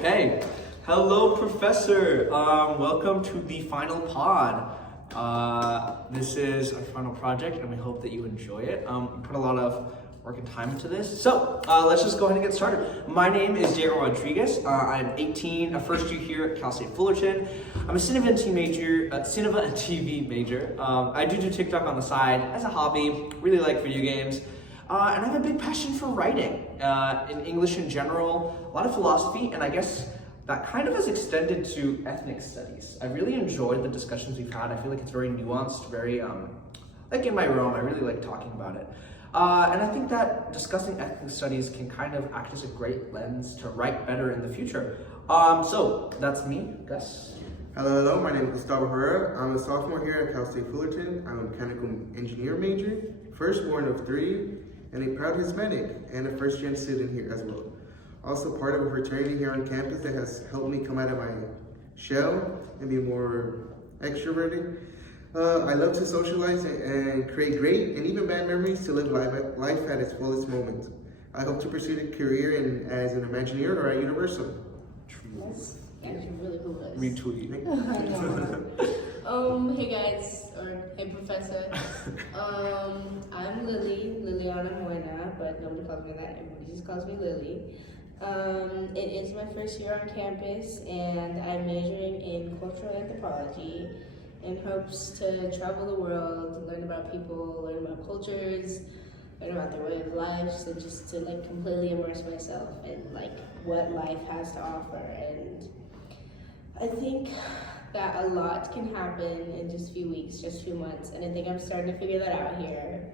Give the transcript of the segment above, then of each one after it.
Okay. Hello, Professor. Welcome to the final pod. This is our final project, and we hope that you enjoy it. We put a lot of work and time into this. So let's just go ahead and get started. My name is Diego Rodriguez. I'm 18, a first year here at Cal State Fullerton. I'm a cinema and TV major. I do TikTok on the side as a hobby. Really like video games. And I have a big passion for writing, in English in general, a lot of philosophy, and I guess that kind of has extended to ethnic studies. I really enjoyed the discussions we've had. I feel like it's very nuanced, very, like in my realm, I really like talking about it. And I think that discussing ethnic studies can kind of act as a great lens to write better in the future. So that's me, Gus. Hello, my name is Gustavo Herrera. I'm a sophomore here at Cal State Fullerton. I'm a mechanical engineer major, firstborn of three, and a proud Hispanic, and a first-gen student here as well. Also part of a fraternity here on campus that has helped me come out of my shell and be more extroverted. I love to socialize and create great and even bad memories to live life at its fullest moment. I hope to pursue a career as an Imagineer or at Universal. That's actually really cool. Guys. Retweet. Hey guys, or hey Professor. I'm Liliana Moena, but nobody calls me that. Everybody just calls me Lily. It is my first year on campus, and I'm majoring in cultural anthropology in hopes to travel the world, learn about people, learn about cultures, learn about their way of life, so just to like completely immerse myself in like what life has to offer. And I think that a lot can happen in just a few weeks, just a few months, and I think I'm starting to figure that out here.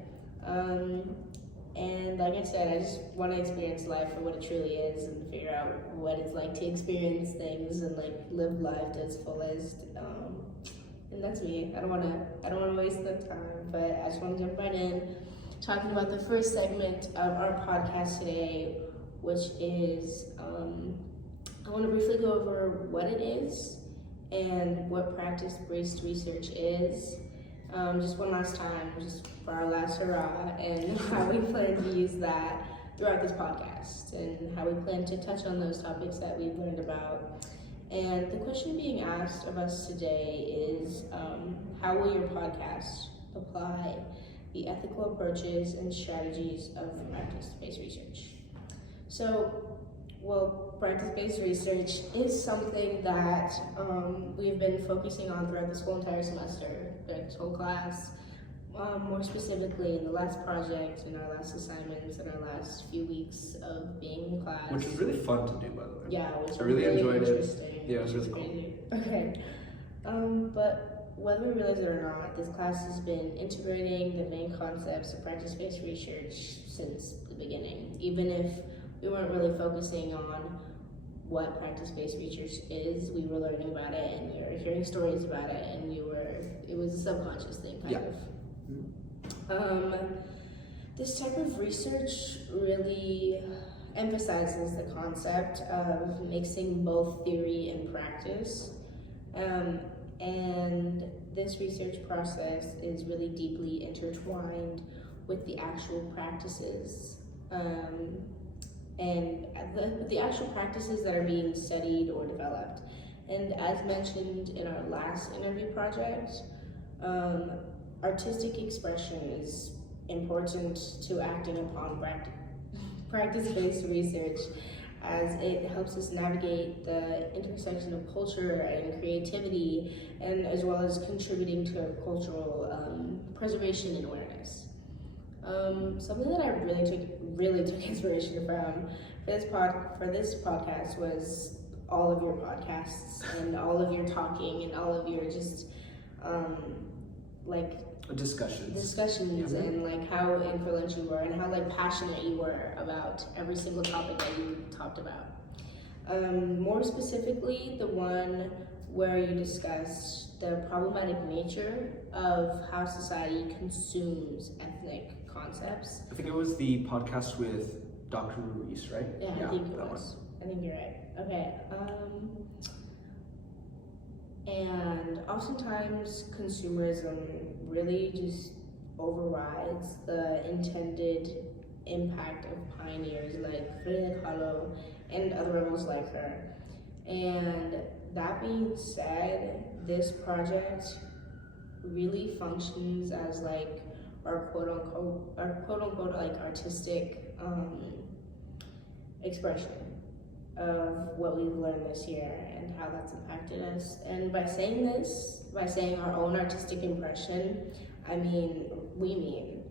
And like I said, I just want to experience life for what it truly is and figure out what it's like to experience things and like live life to its fullest. And that's me. I don't want to waste the time, but I just want to jump right in, talking about the first segment of our podcast today, which is I want to briefly go over what it is and what practice-based research is. Just one last time, just for our last hurrah, and how we plan to use that throughout this podcast, and how we plan to touch on those topics that we've learned about. And the question being asked of us today is, how will your podcast apply the ethical approaches and strategies of practice-based research? So, well, practice-based research is something that we've been focusing on throughout this whole entire semester, throughout this whole class. More specifically in the last project, in our last assignments, in our last few weeks of being in class. Which was really fun to do, by the way. Yeah, it was I really enjoyed it. interesting. Yeah, it was really cool. Okay. But whether we realize it or not, this class has been integrating the main concepts of practice-based research since the beginning. Even if we weren't really focusing on what practice-based research is, we were learning about it and we were hearing stories about it, and it was a subconscious thing, kind of. This type of research really emphasizes the concept of mixing both theory and practice. And this research process is really deeply intertwined with the actual practices. And the actual practices that are being studied or developed. And as mentioned in our last interview project, artistic expression is important to acting upon practice-based research, as it helps us navigate the intersection of culture and creativity, and as well as contributing to cultural preservation and awareness. Something that I really took inspiration from for this podcast was all of your podcasts and all of your talking and all of your just discussions and like how influential you were and how like passionate you were about every single topic that you talked about. More specifically, the one where you discussed the problematic nature of how society consumes ethnic concepts. I think it was the podcast with Dr. Ruiz, right? Yeah, I think it was. I think you're right. Okay. And oftentimes consumerism really just overrides the intended impact of pioneers like Frida Kahlo and other rebels like her. And that being said, this project really functions as like our quote unquote like artistic expression of what we've learned this year and how that's impacted us. And by saying our own artistic impression, we mean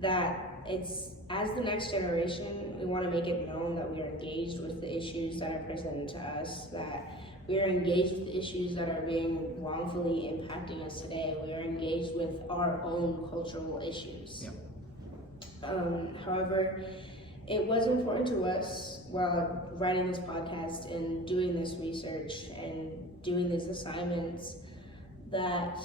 that it's, as the next generation, we want to make it known that we are engaged with the issues that are presented to us, that we are engaged with the issues that are being wrongfully impacting us today. We are engaged with our own cultural issues. Yeah. However, it was important to us while writing this podcast and doing this research and doing these assignments that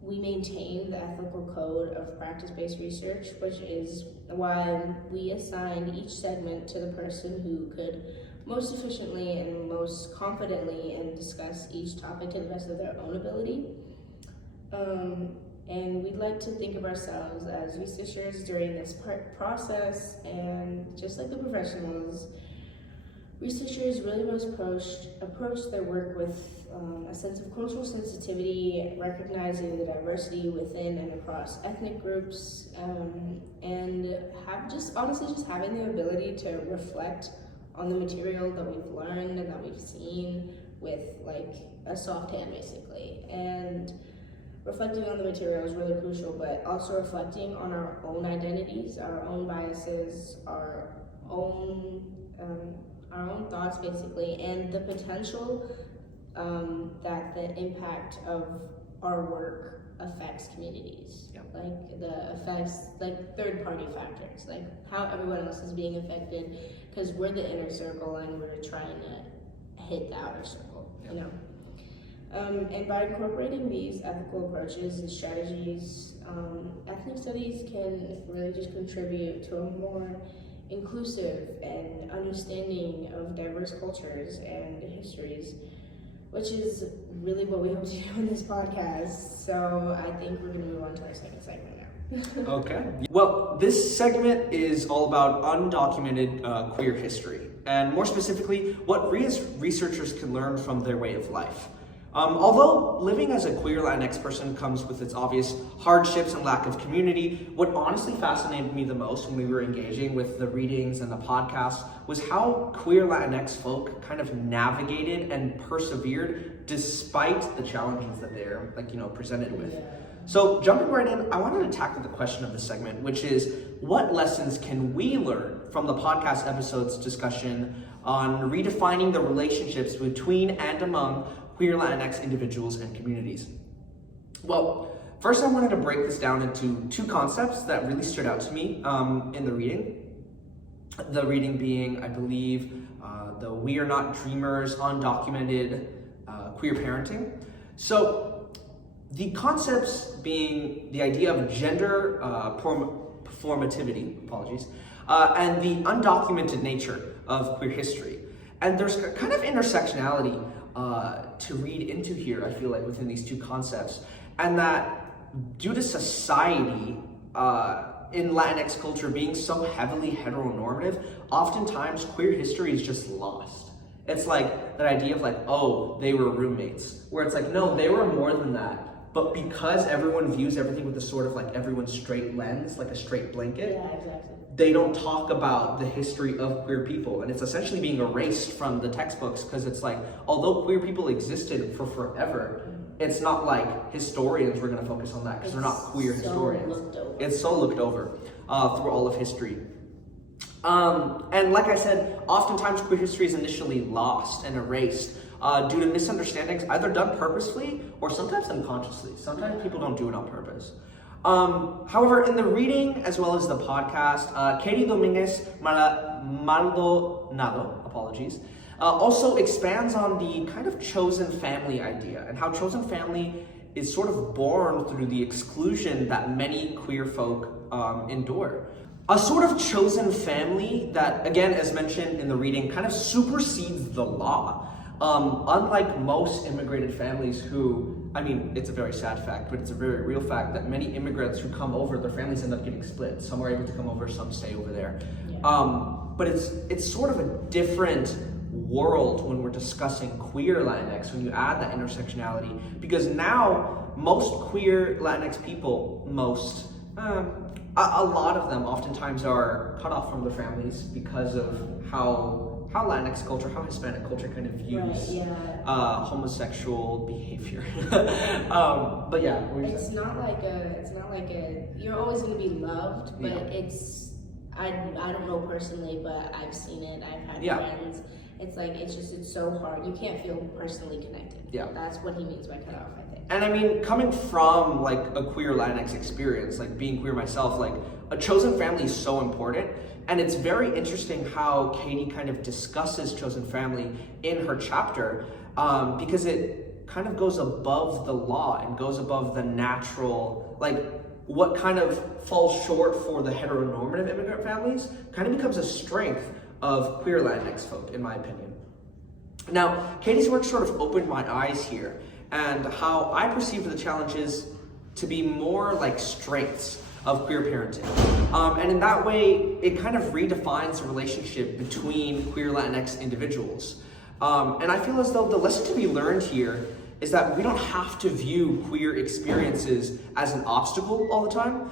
we maintain the ethical code of practice-based research, which is why we assigned each segment to the person who could most efficiently and most confidently and discuss each topic to the best of their own ability. And we'd like to think of ourselves as researchers during this process, and just like the professionals, researchers really must approach their work with a sense of cultural sensitivity, recognizing the diversity within and across ethnic groups, and having the ability to reflect on the material that we've learned and that we've seen with like a soft hand basically. And reflecting on the material is really crucial, but also reflecting on our own identities, our own biases, our own thoughts basically, and the potential that the impact of our work affects communities. Yeah. Like the effects, like third-party factors, like how everyone else is being affected, because we're the inner circle and we're trying to hit the outer circle, you know. And by incorporating these ethical approaches and strategies, ethnic studies can really just contribute to a more inclusive and understanding of diverse cultures and histories, which is really what we hope to do in this podcast. So I think we're going to move on to our second segment now. Okay. Well, this segment is all about undocumented queer history, and more specifically, what we as researchers can learn from their way of life. Although living as a queer Latinx person comes with its obvious hardships and lack of community, what honestly fascinated me the most when we were engaging with the readings and the podcast was how queer Latinx folk kind of navigated and persevered despite the challenges that they're presented with. So jumping right in, I wanted to tackle the question of the segment, which is, what lessons can we learn from the podcast episode's discussion on redefining the relationships between and among queer Latinx individuals and communities? Well, first I wanted to break this down into two concepts that really stood out to me in the reading. The reading being, I believe, the We Are Not Dreamers Undocumented Queer Parenting. So the concepts being the idea of gender performativity, and the undocumented nature of queer history. And there's kind of intersectionality to read into here, I feel like, within these two concepts, and that due to society in Latinx culture being so heavily heteronormative, oftentimes queer history is just lost. It's like that idea of like, oh, they were roommates, where it's like, no, they were more than that. But because everyone views everything with a sort of like everyone's straight lens, like a straight blanket, Yeah, exactly. they don't talk about the history of queer people, and it's essentially being erased from the textbooks, because it's like, although queer people existed for forever, it's not like historians were going to focus on that, because they're not queer historians. It's so looked over through all of history. And like I said, oftentimes queer history is initially lost and erased due to misunderstandings, either done purposefully or sometimes unconsciously. Sometimes people don't do it on purpose. However, in the reading as well as the podcast, Katie Dominguez Maldonado, also expands on the kind of chosen family idea and how chosen family is sort of born through the exclusion that many queer folk endure. A sort of chosen family that, again, as mentioned in the reading, kind of supersedes the law. Unlike most immigrated families who, I mean, it's a very sad fact, but it's a very real fact that many immigrants who come over, their families end up getting split. Some are able to come over, some stay over there. Yeah. But it's sort of a different world when we're discussing queer Latinx, when you add that intersectionality, because now most queer Latinx people, a lot of them oftentimes are cut off from their families because of how Latinx culture, how Hispanic culture kind of views homosexual behavior. But yeah, what were you it's saying? not like you're always gonna be loved, but Yeah. I don't know personally, but I've seen it. I've had Yeah. friends. It's like it's so hard. You can't feel personally connected. Yeah. That's what he means by cut off, I think. And I mean, coming from like a queer Latinx experience, like being queer myself, like a chosen family is so important. And it's very interesting how Katie kind of discusses chosen family in her chapter, because it kind of goes above the law and goes above the natural, like what kind of falls short for the heteronormative immigrant families kind of becomes a strength of queer Latinx folk, in my opinion. Now, Katie's work sort of opened my eyes here, and how I perceive the challenges to be more like strengths of queer parenting. And in that way, it kind of redefines the relationship between queer Latinx individuals. And I feel as though the lesson to be learned here is that we don't have to view queer experiences as an obstacle all the time.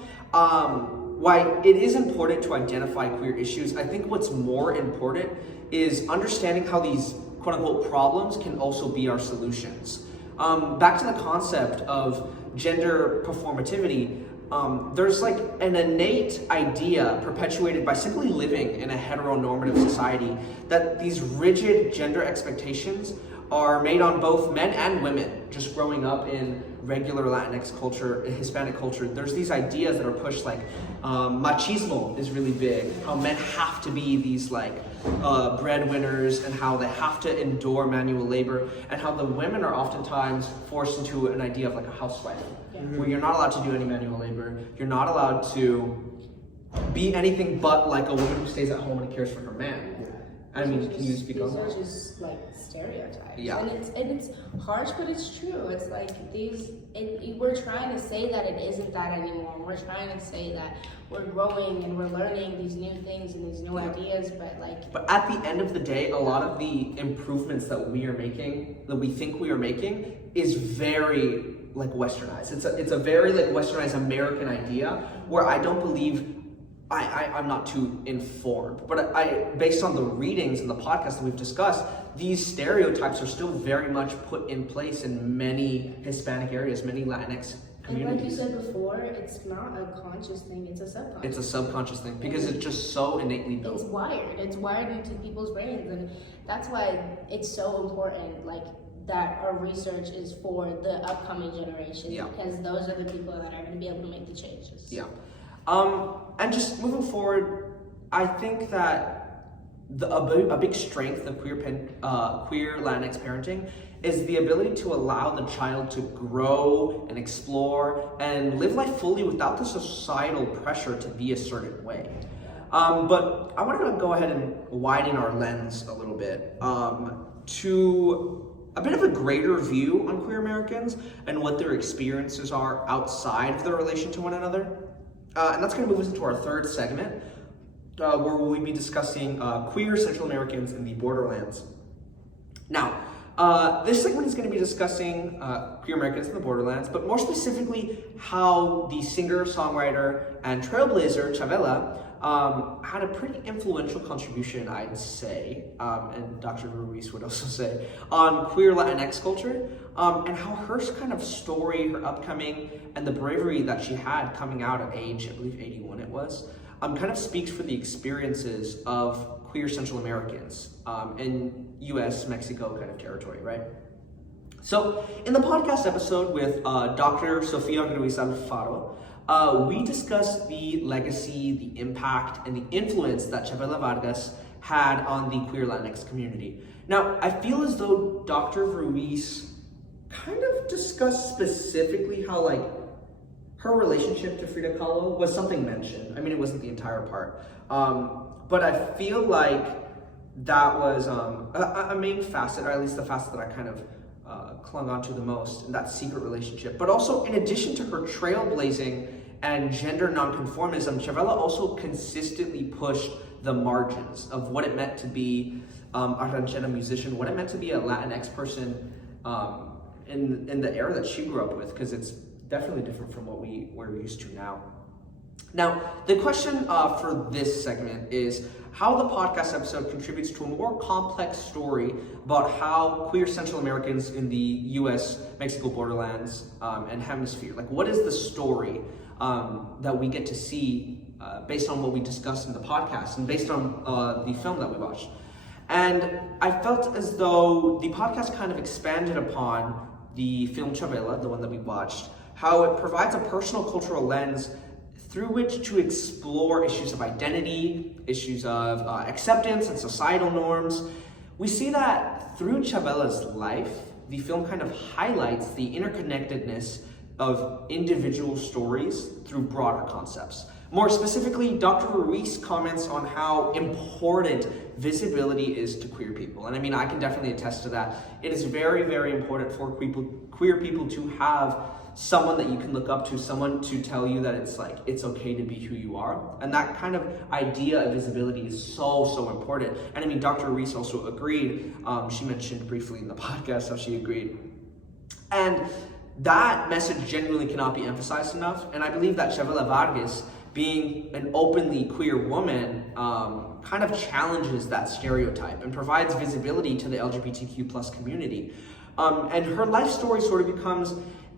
Why it is important to identify queer issues, I think what's more important is understanding how these quote unquote problems can also be our solutions. Back to the concept of gender performativity, there's like an innate idea perpetuated by simply living in a heteronormative society that these rigid gender expectations are made on both men and women. Just growing up in regular Latinx culture, Hispanic culture, there's these ideas that are pushed, like machismo is really big, how men have to be these like breadwinners, and how they have to endure manual labor, and how the women are oftentimes forced into an idea of like a housewife, where you're not allowed to do any manual labor, you're not allowed to be anything but like a woman who stays at home and cares for her man. I mean, can you speak on These that? are just like stereotypes. Yeah. And it's harsh, but it's true. It's like we're trying to say that it isn't that anymore. We're trying to say that we're growing and we're learning these new things and these new ideas, But at the end of the day, a lot of the improvements that we are making, that we think we are making, is very like westernized. It's a very like westernized American idea where I don't believe. I'm not too informed, but based on the readings and the podcast that we've discussed, these stereotypes are still very much put in place in many Hispanic areas, many Latinx communities. And like you said before, it's not a conscious thing, it's a subconscious. It's a subconscious thing because it's just so innately built. It's wired into people's brains, and that's why it's so important, like, that our research is for the upcoming generation, because those are the people that are going to be able to make the changes. Yeah. And just moving forward, I think that a big strength of queer Latinx parenting is the ability to allow the child to grow and explore and live life fully without the societal pressure to be a certain way. But I wanted to go ahead and widen our lens a little bit to a bit of a greater view on queer Americans and what their experiences are outside of their relation to one another. And that's going to move us into our third segment, where we'll be discussing queer Central Americans in the borderlands. Now, this segment is going to be discussing queer Americans in the borderlands, but more specifically how the singer, songwriter, and trailblazer Chavela had a pretty influential contribution, I'd say, and Dr. Ruiz would also say, on queer Latinx culture, and how her kind of story, her upcoming, and the bravery that she had coming out at age, I believe 81 it was, kind of speaks for the experiences of queer Central Americans in US, Mexico kind of territory, right? So, in the podcast episode with Dr. Sofia Ruiz Alfaro, we discussed the legacy, the impact, and the influence that Chavela Vargas had on the queer Latinx community. Now, I feel as though Dr. Ruiz kind of discussed specifically how, like, her relationship to Frida Kahlo was something mentioned. I mean, it wasn't the entire part. But I feel like that was a main facet, or at least the facet that I kind of clung onto the most in that secret relationship. But also, in addition to her trailblazing and gender nonconformism, Chavela also consistently pushed the margins of what it meant to be a ranchera musician, what it meant to be a Latinx person in the era that she grew up with, because it's definitely different from what we're used to now. Now, the question for this segment is how the podcast episode contributes to a more complex story about how queer Central Americans in the US-Mexico borderlands and hemisphere, like what is the story that we get to see based on what we discussed in the podcast and based on the film that we watched. And I felt as though the podcast kind of expanded upon the film Chavela, the one that we watched, how it provides a personal cultural lens through which to explore issues of identity, issues of acceptance and societal norms. We see that through Chavela's life, the film kind of highlights the interconnectedness of individual stories through broader concepts. More specifically, Dr. Ruiz comments on how important visibility is to queer people. And I mean, I can definitely attest to that. It is very, very important for queer people to have someone that you can look up to, someone to tell you that it's okay to be who you are. And that kind of idea of visibility is so important. And I mean, Dr. Ruiz also agreed. She mentioned briefly in the podcast how she agreed. And that message genuinely cannot be emphasized enough. And I believe that Chavela Vargas, being an openly queer woman, kind of challenges that stereotype and provides visibility to the LGBTQ plus community. And her life story sort of becomes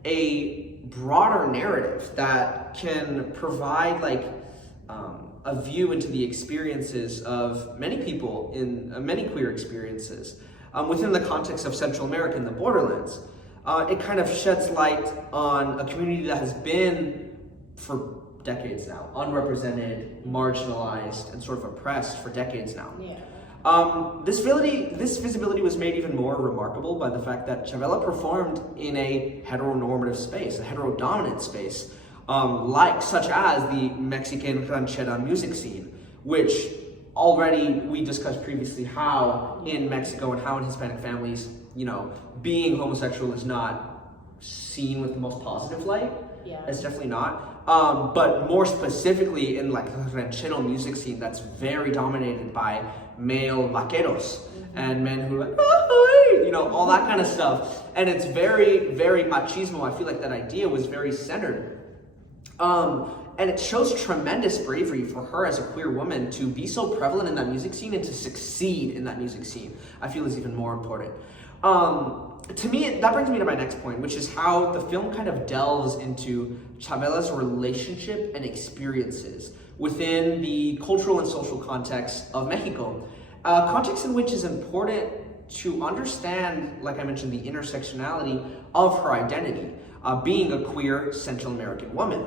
a broader narrative that can provide a view into the experiences of many people in many queer experiences within the context of Central America and the borderlands. It kind of sheds light on a community that has been, for decades now, unrepresented, marginalized, and sort of oppressed for decades now. Yeah. This visibility was made even more remarkable by the fact that Chavela performed in a heteronormative space, a heterodominant space, such as the Mexican ranchera music scene, which already we discussed previously how in Mexico and how in Hispanic families, being homosexual is not seen with the most positive light. Yeah. It's definitely not. But more specifically in the ranchero music scene that's very dominated by male vaqueros and men who are all that kind of stuff. And it's very, very machismo. I feel like that idea was very centered. And it shows tremendous bravery for her as a queer woman to be so prevalent in that music scene and to succeed in that music scene, I feel is even more important. To me, that brings me to my next point, which is how the film kind of delves into Chavela's relationship and experiences within the cultural and social context of Mexico. A context in which is important to understand, like I mentioned, the intersectionality of her identity, being a queer Central American woman.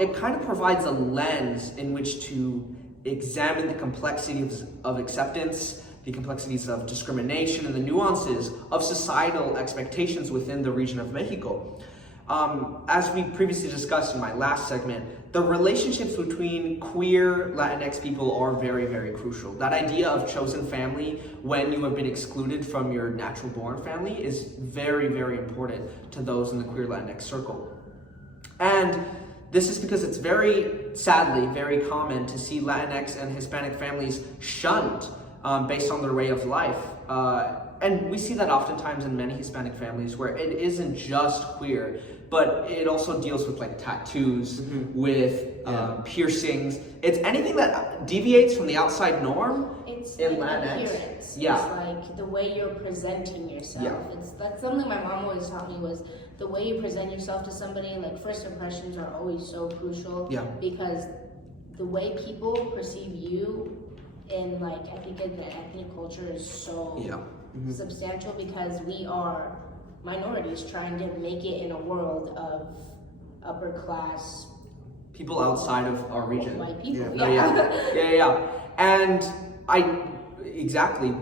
It kind of provides a lens in which to examine the complexities of acceptance, the complexities of discrimination, and the nuances of societal expectations within the region of Mexico. As we previously discussed in my last segment, the relationships between queer Latinx people are very, very crucial. That idea of chosen family when you have been excluded from your natural born family is very, very important to those in the queer Latinx circle. And this is because it's sadly, very common to see Latinx and Hispanic families shunned based on their way of life. And we see that oftentimes in many Hispanic families where it isn't just queer, but it also deals with tattoos, with piercings. It's anything that deviates from the outside norm. It's in like Latinx. appearance. Yeah. It's like the way you're presenting yourself. Yeah. That's something my mom always taught me was the way you present yourself to somebody, first impressions are always so crucial. Yeah. Because the way people perceive you in I think in the ethnic culture is so substantial because we are minorities trying to make it in a world of upper class People outside of our region. white people. Yeah. And exactly,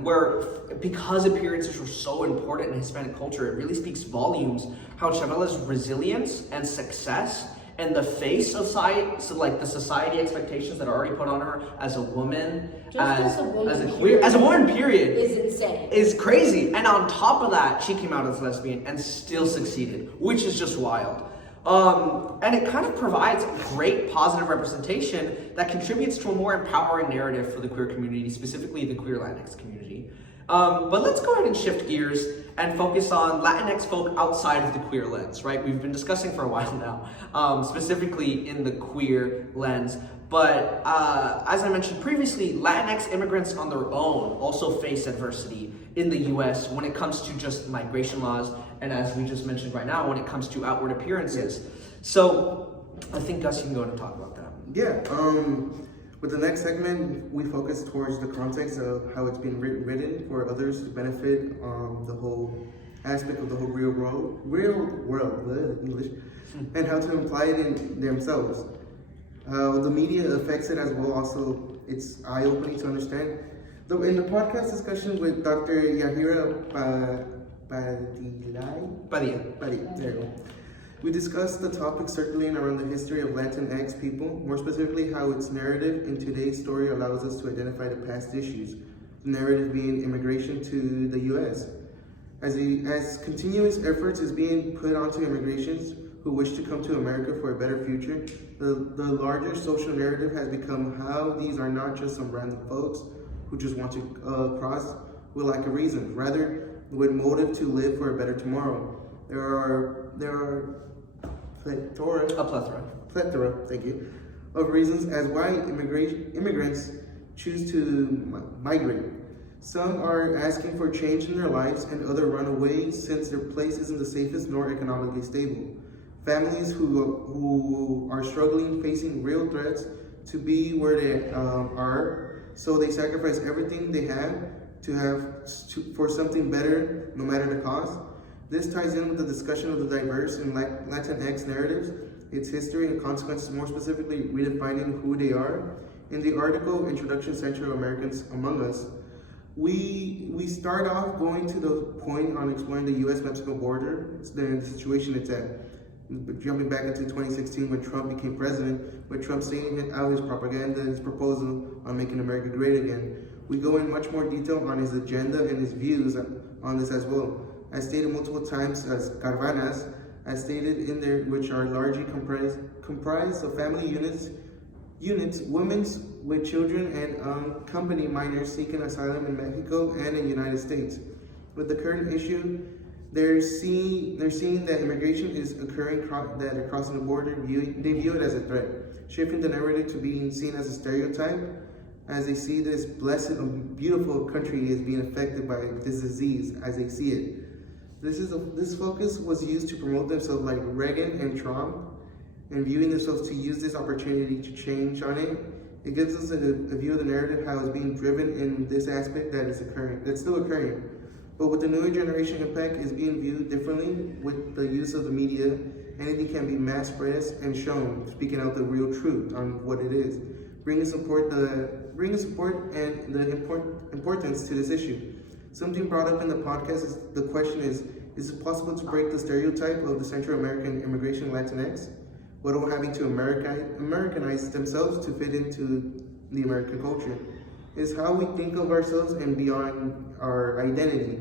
because appearances are so important in Hispanic culture, it really speaks volumes how Chavela's resilience and success and the face of society, so like the society expectations that are already put on her as a woman, Just as a woman, as a queer, as a woman, period, is insane. is crazy. And on top of that, she came out as lesbian and still succeeded, which is just wild. And it kind of provides great positive representation that contributes to a more empowering narrative for the queer community, specifically the queer Latinx community. But let's go ahead and shift gears and focus on Latinx folk outside of the queer lens, right? We've been discussing for a while now, specifically in the queer lens. But as I mentioned previously, Latinx immigrants on their own also face adversity in the US when it comes to just migration laws, and as we just mentioned right now, when it comes to outward appearances. So I think Gus, you can go ahead and talk about that. Yeah. With the next segment, we focus towards the context of how it's been written for others to benefit the whole aspect of the whole real world, English, and how to imply it in themselves. The media affects it as well. Also, it's eye-opening to understand. Though in the podcast discussion with Dr. Yahira Padilla, there you go. We discussed the topic circulating around the history of Latinx people, more specifically how its narrative in today's story allows us to identify the past issues, the narrative being immigration to the U.S. As continuous efforts is being put onto immigrants who wish to come to America for a better future, the larger social narrative has become how these are not just some random folks who just want to cross with like a reason, rather with motive to live for a better tomorrow. There are plethora, thank you, of reasons as why immigrants choose to migrate. Some are asking for change in their lives, and others run away since their place isn't the safest nor economically stable. Families who are struggling, facing real threats to be where they are, so they sacrifice everything they have for something better, no matter the cost. This ties in with the discussion of the diverse and Latinx narratives, its history and consequences, more specifically redefining who they are. In the article, Introduction Central Americans Among Us, we start off going to the point on exploring the U.S.-Mexico border, the situation it's at. Jumping back into 2016 when Trump became president, with Trump saying out his propaganda, his proposal on making America great again. We go in much more detail on his agenda and his views on this as well. As stated multiple times as Caravanas, as stated in there, which are largely comprised of family units, women with children, and company minors seeking asylum in Mexico and in the United States. With the current issue, they're seeing that immigration is occurring, that they're crossing the border. They view it as a threat, shifting the narrative to being seen as a stereotype, as they see this blessed and beautiful country is being affected by this disease, as they see it. This focus was used to promote themselves like Reagan and Trump, and viewing themselves to use this opportunity to change on it. It gives us a view of the narrative, how it's being driven in this aspect that's still occurring. But with the newer generation impact is being viewed differently with the use of the media. Anything can be mass spread and shown, speaking out the real truth on what it is, bringing support and the importance to this issue. Something brought up in the podcast is the question is it possible to break the stereotype of the Central American immigration Latinx without having to Americanize themselves to fit into the American culture? Is how we think of ourselves and beyond our identity.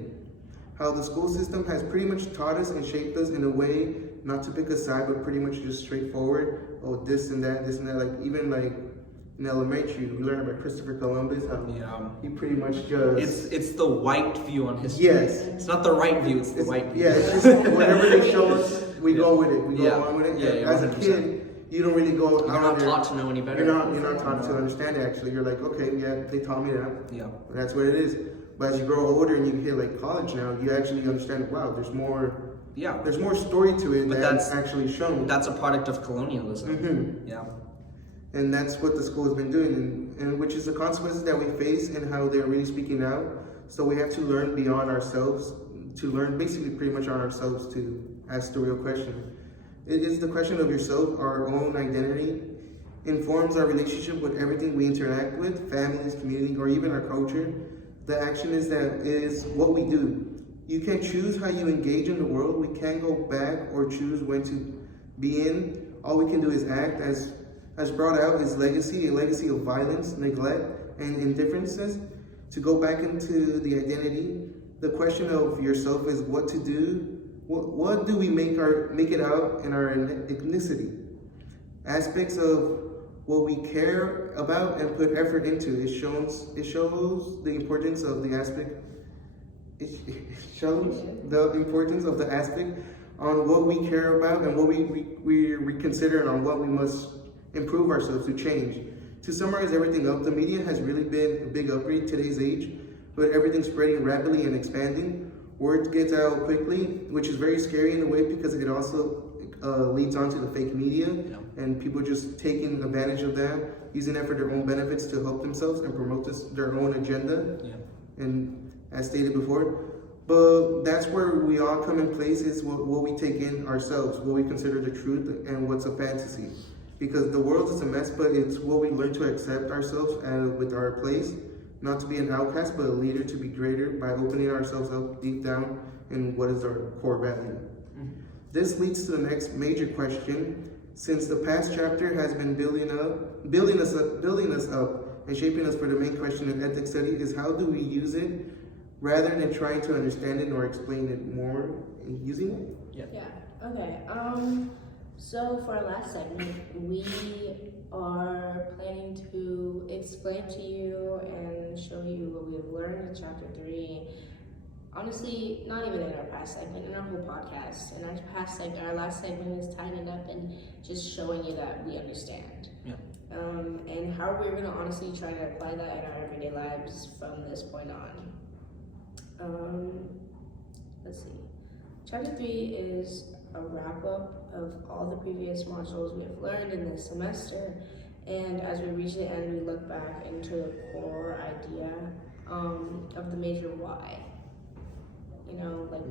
How the school system has pretty much taught us and shaped us in a way not to pick a side, but pretty much just straightforward. Oh, this and that. Like even like in elementary, we learned about Christopher Columbus. He pretty much just it's the white view on history. Yes, it's not the right view. It's the white view. Yeah, it's just whatever they show us, we go with it. We go on with it. Yeah, as a kid, you don't really go. You're not taught to know any better. You're not taught to understand it. Actually, you're like, okay, yeah, they taught me that. Yeah, that's what it is. But as you grow older and you hit like college now, you actually understand. Wow, there's more. Yeah, there's more story to it but that's actually shown. That's a product of colonialism. Mm-hmm. Yeah. And that's what the school has been doing, and which is the consequences that we face and how they're really speaking out. So we have to learn beyond ourselves, to learn basically pretty much on ourselves to ask the real question. It is the question of yourself, our own identity, informs our relationship with everything we interact with, families, community, or even our culture. The action is what we do. You can choose how you engage in the world. We can't go back or choose when to be in. All we can do is act as brought out his legacy, a legacy of violence, neglect, and indifferences. To go back into the identity, the question of yourself is what to do. What do we make it out in our ethnicity? Aspects of what we care about and put effort into. It shows the importance of the aspect. It shows the importance of the aspect on what we care about and what we consider and on what we must improve ourselves to change. To summarize everything up, the media has really been a big upgrade today's age, but everything's spreading rapidly and expanding. Word gets out quickly, which is very scary in a way because it also leads on to the fake media, and people just taking advantage of that, using that for their own benefits to help themselves and promote their own agenda. And as stated before, but that's where we all come in place is what we take in ourselves, what we consider the truth and what's a fantasy. Because the world is a mess, but it's what we learn to accept ourselves with our place, not to be an outcast, but a leader to be greater by opening ourselves up deep down in what is our core value. This leads to the next major question. Since the past chapter has been building us up and shaping us for the main question of ethics study is how do we use it rather than trying to understand it or explain it more in using it? Yeah. Okay. So for our last segment, we are planning to explain to you and show you what we have learned in chapter 3. Honestly, not even in our past segment, in our whole podcast. In our last segment is tying it up and just showing you that we understand. And how we're gonna honestly try to apply that in our everyday lives from this point on. Let's see. Chapter 3 is a wrap-up of all the previous modules we have learned in this semester, and as we reach the end, we look back into the core idea of the major why. You know, like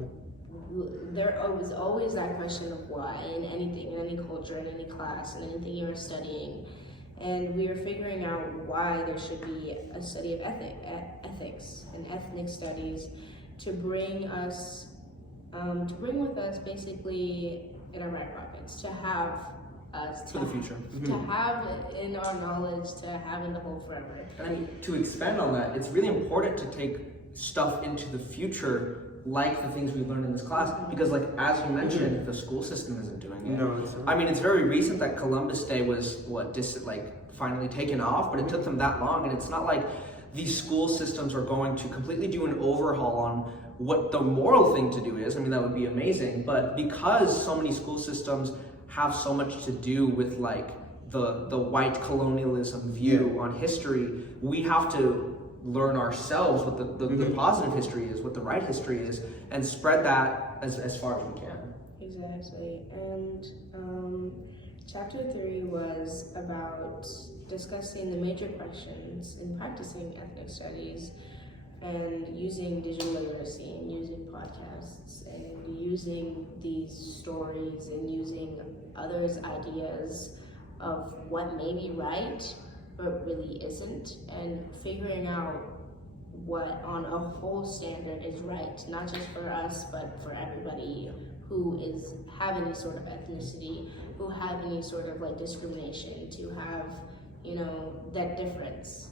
there was always that question of why in anything, in any culture, in any class, in anything you are studying, and we are figuring out why there should be a study of ethics and ethnic studies to bring with us basically in our back pockets, to have us For the future. to have in our knowledge, to have in the whole forever. And to expand on that, it's really important to take stuff into the future like the things we learned in this class, because like as you mentioned, the school system isn't doing it. No, it's not. I mean, it's very recent that Columbus Day was finally taken off, but it took them that long, and it's not like these school systems are going to completely do an overhaul on what the moral thing to do is. I mean, that would be amazing, but because so many school systems have so much to do with like the white colonialism view on history, we have to learn ourselves what the positive history is, what the right history is, and spread that as far as we can. Exactly. And chapter 3 was about discussing the major questions in practicing ethnic studies and using digital literacy and using podcasts and using these stories and using others' ideas of what may be right but really isn't, and figuring out what on a whole standard is right, not just for us but for everybody who have any sort of ethnicity, who have any sort of like discrimination, to have, you know, that difference.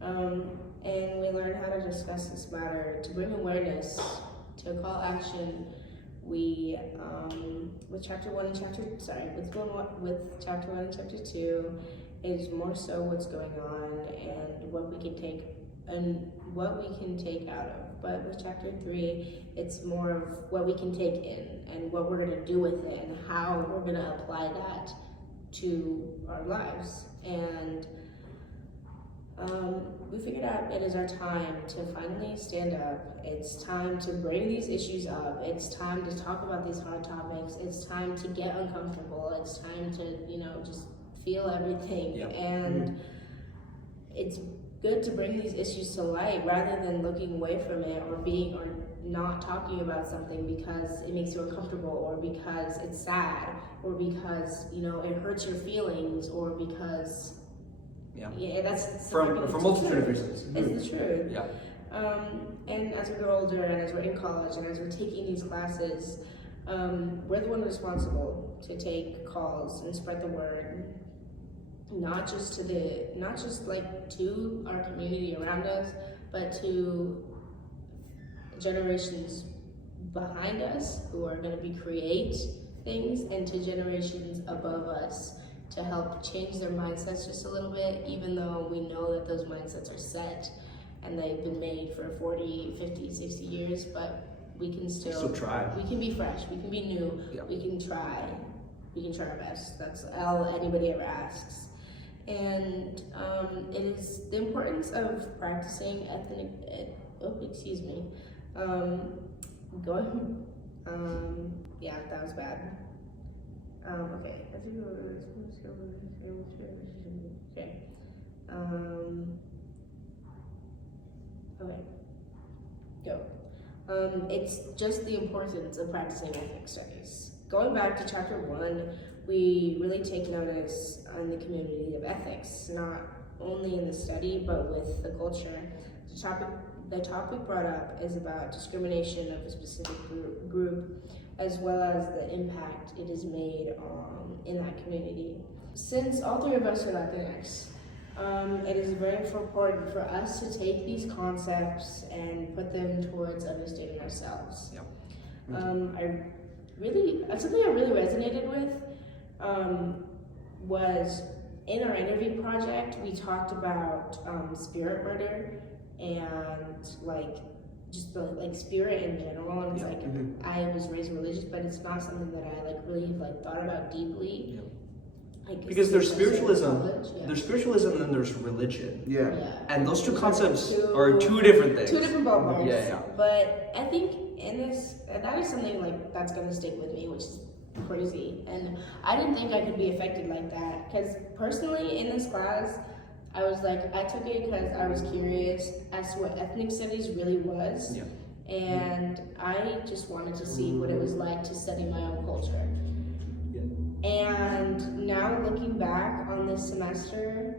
And we learned how to discuss this matter, to bring awareness, to call action. We with chapter 1 and chapter 2 is more so what's going on and what we can take out of. But with chapter 3, it's more of what we can take in and what we're gonna do with it and how we're gonna apply that to our lives. And we figured out it is our time to finally stand up. It's time to bring these issues up. It's time to talk about these hard topics. It's time to get uncomfortable. It's time to, you know, just feel everything. And it's good to bring these issues to light rather than looking away from it or not talking about something because it makes you uncomfortable or because it's sad or because, you know, it hurts your feelings or because that's for multitude of reasons. It's the truth. And as we grow older and as we're in college and as we're taking these classes, we're the one responsible to take calls and spread the word, not just like to our community around us, but to generations behind us who are going to create things, and to generations above us to help change their mindsets just a little bit, even though we know that those mindsets are set and they've been made for 40, 50, 60 years, but we can still try. We can be fresh, we can be new, Yeah. we can try our best. That's all anybody ever asks. And it is the importance of practicing yeah, that was bad. Okay. Okay. Okay. Go. It's just the importance of practicing ethnic studies. Going back to chapter 1, we really take notice on the community of ethics, not only in the study, but with the culture. The topic brought up is about discrimination of a specific group, as well as the impact it has made in that community. Since all three of us are Latinx, it is very important for us to take these concepts and put them towards understanding ourselves. Yep. Something I really resonated with was in our interview project, we talked about spirit murder and just the spirit in general. And it's I was raised religious, but it's not something that I really thought about deeply. Yeah. Because there's spiritualism, yeah. there's spiritualism, and then there's religion. Yeah. And those two concepts are two different things. Two different ballparks. Yeah. But I think that is something that's gonna stick with me, which is crazy. And I didn't think I could be affected like that. Because personally, in this class, I took it because I was curious as to what ethnic studies really was. Yeah. And I just wanted to see what it was like to study my own culture. And now looking back on this semester,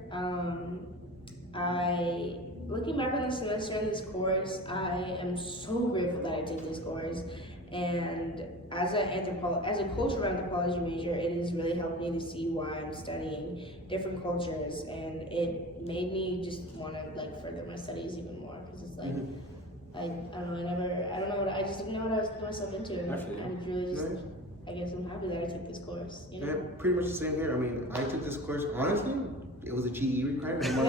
in this course, I am so grateful that I did this course. And as a cultural anthropology major, it has really helped me to see why I'm studying different cultures, and it made me just want to further my studies even more, because it's I just didn't know what I was putting myself into. And really just. I guess I'm happy that I took this course. You know? Yeah, pretty much the same here. I mean, I took this course, honestly, it was a GE requirement. I'm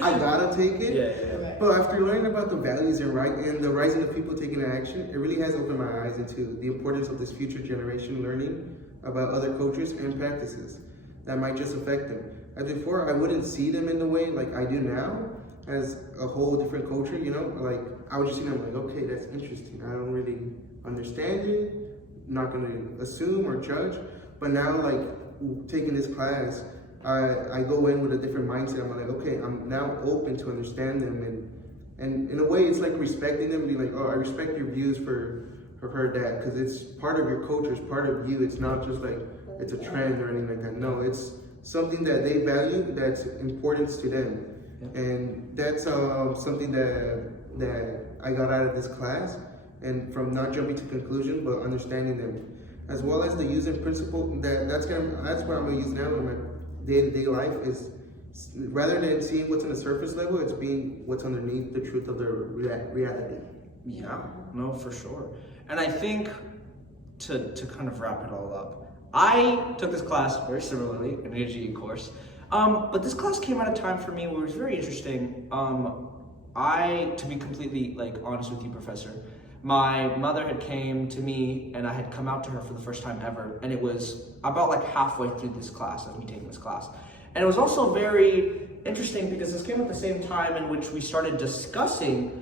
I gotta take it. Yeah. But after learning about the values and the rising of people taking action, it really has opened my eyes into the importance of this future generation learning about other cultures and practices that might just affect them. As before, I wouldn't see them in the way like I do now, as a whole different culture, I would just see them okay, that's interesting. I don't really understand it. Not going to assume or judge, but now taking this class, I go in with a different mindset. I'm okay, I'm now open to understand them, and in a way it's respecting them, being I respect your views for her dad, because it's part of your culture, it's part of you. It's not just it's a trend or anything like that. No, it's something that they value, that's importance to them. And that's something that I got out of this class. And from not jumping to conclusion, but understanding them, as well as the using principle. That's what I'm gonna use now in my day-to-day life. Is rather than seeing what's on the surface level, it's being what's underneath the truth of the reality. Yeah, no, for sure. And I think to kind of wrap it all up, I took this class very similarly, an AGE course, but this class came at a time for me where it was very interesting. To be completely honest with you, Professor, my mother had came to me and I had come out to her for the first time ever, and it was about halfway through this class, of me taking this class. And it was also very interesting because this came at the same time in which we started discussing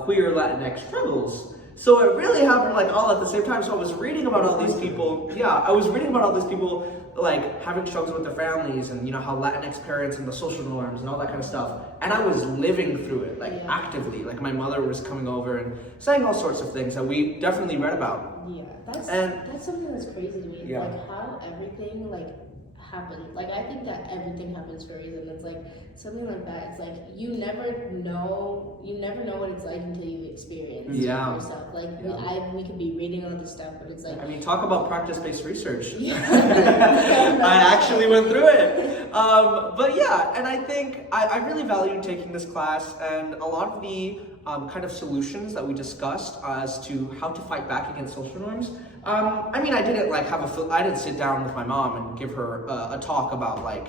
queer Latinx struggles. So it really happened all at the same time. So I was reading about all these people. Yeah, I was reading about all these people having struggles with their families, and how Latinx parents and the social norms and all that kind of stuff. And I was living through it actively. My mother was coming over and saying all sorts of things that we definitely read about. Yeah, that's something that's crazy to me. Yeah. How everything happen. Like, I think that everything happens for a reason. It's like something like that. It's like you never know what it's like until you experience it Yeah. yourself. Like Yeah. we could be reading all this stuff, but it's like I mean, talk about practice-based research. Yeah. I actually went through it. But yeah, and I think I really valued taking this class, and a lot of the kind of solutions that we discussed as to how to fight back against social norms. I mean, I didn't like I didn't sit down with my mom and give her a talk about like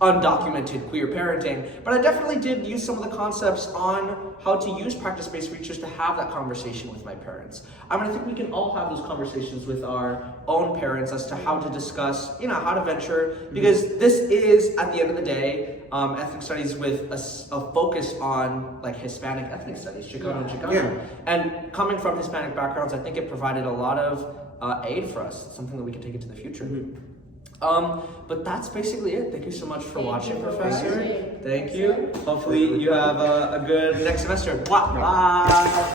undocumented queer parenting, but I definitely did use some of the concepts on how to use practice-based research to have that conversation with my parents. I mean, I think we can all have those conversations with our own parents as to how to discuss, how to venture, because this is, at the end of the day, ethnic studies with a focus on like Hispanic ethnic studies, Chicano and Chicano. Yeah. And coming from Hispanic backgrounds, I think it provided a lot of aid for us, something that we can take into the future. But that's basically it. Thank you so much for Thank watching, you for Professor. watching. Thank you. Hopefully you have a good next semester. Bye.